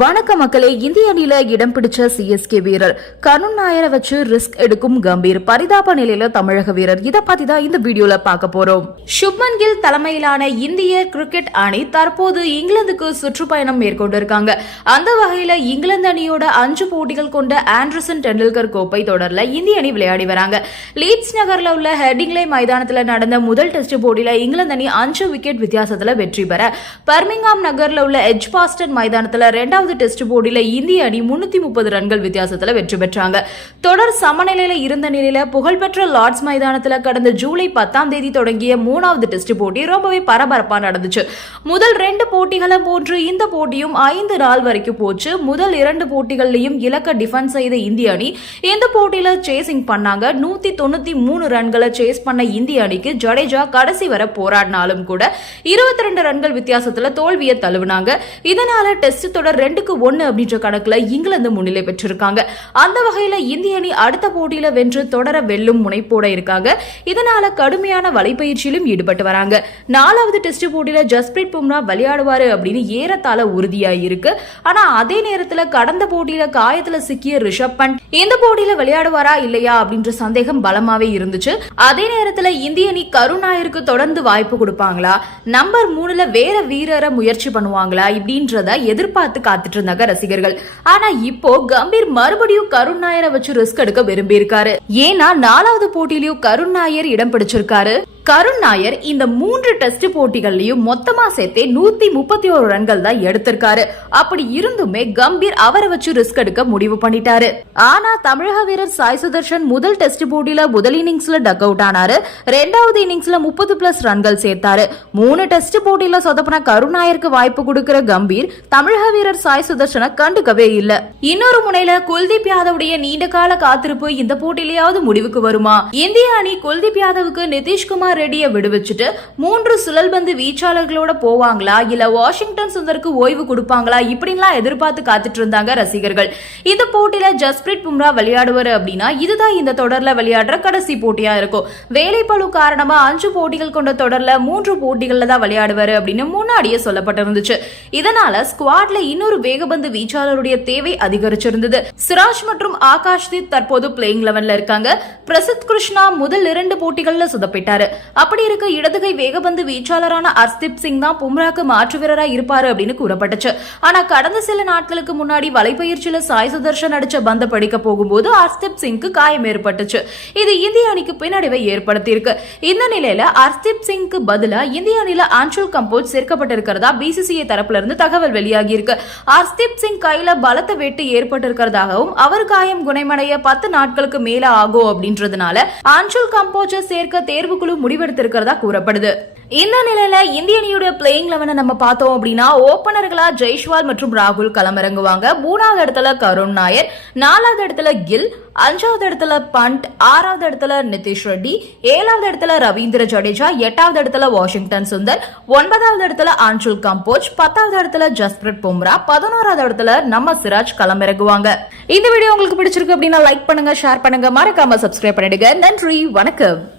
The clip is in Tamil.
வணக்க மக்களே இந்திய அணியில இடம் பிடிச்ச சிஎஸ்கே வீரர் கருண் நாயரை வச்சு ரிஸ்க் எடுக்கும் கம்பீர் பரிதாப நிலையில தமிழக வீரர். இத பத்தி தான் இந்த வீடியோல பார்க்க போறோம். சுப்மன் கில் தலைமையிலான இந்திய கிரிக்கெட் அணி தற்போது இங்கிலாந்துக்கு சுற்றுப்பயணம் மேற்கொண்டிருக்காங்க. அந்த வகையில இங்கிலாந்து அணியோட அஞ்சு போட்டிகள் கொண்ட ஆண்டர்சன் டெண்டுல்கர் கோப்பை தொடர்ல இந்திய அணி விளையாடி வராங்க. லீட்ஸ் நகர்ல உள்ள ஹெட்டிங்லே மைதானத்துல நடந்த முதல் டெஸ்ட் போட்டியில இங்கிலாந்து அணி அஞ்சு விக்கெட் வித்தியாசத்துல வெற்றி பெற. பர்மிங்ஹாம் நகர்ல உள்ள எஜ்பாஸ்டன் மைதானத்துல ரெண்டாவது இரண்டாவது டெஸ்ட் போட்டியில இந்திய அணி முன்னூத்தி முப்பது ரன்கள் வித்தியாசத்துல வெற்றி பெற்றாங்க. தொடர் சமநிலையில இருந்த நிலையில புகழ்பெற்ற லார்ட்ஸ் மைதானத்துல கடந்த ஜூலை பத்தாம் தேதி தொடங்கிய மூணாவது டெஸ்ட் போட்டி ரொம்பவே பரபரப்பா நடந்துச்சு. முதல் ரெண்டு போட்டிகளை போன்று இந்த போட்டியும் ஐந்து நாள் வரைக்கும் போச்சு. முதல் இரண்டு போட்டிகள்லையும் இலக்க டிஃபென்ஸ் செய்த இந்திய அணி இந்த போட்டியில சேசிங் பண்ணாங்க. நூத்தி தொண்ணூத்தி மூணு ரன்களை சேஸ் பண்ண இந்திய அணிக்கு ஜடேஜா கடைசி வர போராடினாலும் கூட இருபத்தி ரெண்டு ரன்கள் வித்தியாசத்துல தோல்வியை தழுவினாங்க. இதனால டெஸ்ட் தொடர் ரெண்டுக்கு ஒன்னு அப்படின்ற கணக்குல இங்கிலாந்து முன்னிலை பெற்றிருக்காங்க. அந்த வகையில இந்திய அணி அடுத்த போட்டியில வென்று தொடர வெல்லும் முனைப்போட இருக்காங்க. இதனால கடுமையான வலைப்பயிற்சியிலும் ஈடுபட்டு வராங்க. நாலாவது டெஸ்ட் போட்டியில ஜஸ்பிரீத் பும்ரா விளையாடுவாரு அப்படின்னு ஏறத்தாழ உறுதியா இருக்கு ஆனா அதே நேரத்துல கடந்த போட்டியில காயத்துல சிக்கிய ரிஷப் பண்ட் இந்த போட்டியில விளையாடுவாரா இல்லையா அப்படின்ற சந்தேகம் பலமாவே இருந்துச்சு. அதே நேரத்துல இந்திய அணி கருணாயருக்கு தொடர்ந்து வாய்ப்பு கொடுப்பாங்களா? நம்பர் மூணுல வேற வீரரை முயற்சி பண்ணுவாங்களா? இப்படின்றத எதிர்பார்த்து காத்துட்டு இருந்தாங்க ரசிகர்கள். ஆனா இப்போ கம்பீர் மறுபடியும் கருண் நாயரை வச்சு ரிஸ்க் எடுக்க விரும்பி இருக்காரு ஏன்னா நாலாவது போட்டியிலயும் கருண் நாயர் இடம் பிடிச்சிருக்காரு. கருண் நாயர் இந்த மூன்று டெஸ்ட் போட்டிகள்லயும் மொத்தமா சேர்த்தே நூத்தி முப்பத்தி ஒரு ரன்கள் தான் எடுத்திருக்காரு. அப்படி இருந்துமே கம்பீர் அவரை வச்சு ரிஸ்க் எடுக்க முடிவு பண்ணிட்டாரு. ஆனா தமிழக வீரர் சாய் சுதர்ஷன் முதல் டெஸ்ட் போட்டியில முதல் இன்னிங்ஸ்ல டக் அவுட் ஆனாரு. ரெண்டாவது இன்னிங்ஸ்ல முப்பது பிளஸ் ரன்கள் சேர்த்தாரு. மூணு டெஸ்ட் போட்டியில சொதப்பின கருண் நாயருக்கு வாய்ப்பு கொடுக்கிற கம்பீர் தமிழக வீரர் சாய் சுதர்ஷனை கண்டுக்கவே இல்ல. இன்னொரு முனையில குல்தீப் யாதவுடைய நீண்ட கால காத்திருப்பு இந்த போட்டியிலேயாவது முடிவுக்கு வருமா? இந்திய அணி குல்தீப் யாதவுக்கு நிதிஷ்குமார் ரெட்டியை விடுவிச்சுட்டு மூன்று சுழல்பந்து வீச்சாளர்களோட போவாங்களா? இல்ல வாஷிங்டன் சுந்தருக்கு ஓய்வு கொடுப்பாங்களா? இப்படின்லாம் எதிர்பார்த்து காத்துட்டு இருந்தாங்க ரசிகர்கள். இந்த போட்டியில ஜஸ்பிரீத் பும்ரா விளையாடுவாரு அப்படின்னா இதுதான் இந்த தொடர்ல விளையாடுற கடைசி போட்டியா இருக்கும். வேலைப்பழு காரணமா அஞ்சு போட்டிகள் கொண்ட தொடர்ல மூன்று போட்டிகள்ல தான் விளையாடுவாரு அப்படின்னு முன்னாடியே சொல்லப்பட்டிருந்துச்சு. இதனால ஸ்குவாட்ல இன்னொரு வேகபந்து வீச்சாளருடைய தேவை அதிகரிச்சிருந்தது. சிராஜ் மற்றும் ஆகாஷ் தீப் தற்போது பிளேயிங் லெவன்ல இருக்காங்க. பிரசித் கிருஷ்ணா முதல் இரண்டு போட்டிகள்ல சுதப்பிட்டாரு. அப்படி இருக்க இடதுகை வேகபந்து வீச்சாளரான அர்ஸ்தீப் சிங் தான் பும்ராக்கு மாற்று வீரராக இருப்பாரு அப்படின்னு கூறப்பட்டுச்சு. ஆனா கடந்த சில நாட்களுக்கு முன்னாடி வலைப்பயிற்சியில சாய் சுதர்ஷன் அடிச்ச பந்த படிக்க போகும்போது அர்ஸ்தீப் சிங்க்கு காயம் ஏற்பட்டுச்சு. இது இந்திய அணிக்கு பின்னடைவை ஏற்படுத்தியிருக்கு. இந்த நிலையில அர்ஸ்தீப் சிங்க்கு பதிலா இந்திய அணியில ஆன்சுல் கம்போஜ் சேர்க்கப்பட்டிருக்கிறதா பிசிசிஐ தரப்புல இருந்து தகவல் வெளியாகி இருக்கு அர்ஸ்தீப் சிங் கையில பலத்த வெட்டு ஏற்பட்டிருக்கிறதாகவும் அவர் காயம் குணமடைய பத்து நாட்களுக்கு மேல ஆகும் அப்படின்றதுனால ஆன்சுல் கம்போஜை சேர்க்க தேர்வுக்குழு முடிவு முடிவெடுத்திருக்கிறதா கூறப்படுது. இந்த நிலையில இந்திய அணியுடைய பிளேயிங் லெவனை நம்ம பார்த்தோம் அப்படின்னா ஓபனர்களா ஜெய்ஷ்வால் மற்றும் ராகுல் களமிறங்குவாங்க. மூணாவது இடத்துல கருண் நாயர் நாலாவது இடத்துல கில் அஞ்சாவது இடத்துல பண்ட் ஆறாவது இடத்துல நிதிஷ் ரெட்டி ஏழாவது இடத்துல ரவீந்திர ஜடேஜா எட்டாவது இடத்துல வாஷிங்டன் சுந்தர் ஒன்பதாவது இடத்துல ஆன்சுல் கம்போஜ் பத்தாவது இடத்துல ஜஸ்பிரத் பும்ரா பதினோராவது இடத்துல நம்ம சிராஜ் களமிறங்குவாங்க. இந்த வீடியோ உங்களுக்கு பிடிச்சிருக்கு அப்படின்னா லைக் பண்ணுங்க ஷேர் பண்ணுங்க. மறக்காம சப்ஸ்கிரைப் பண்ணிடுங்க. நன்றி வணக்கம்.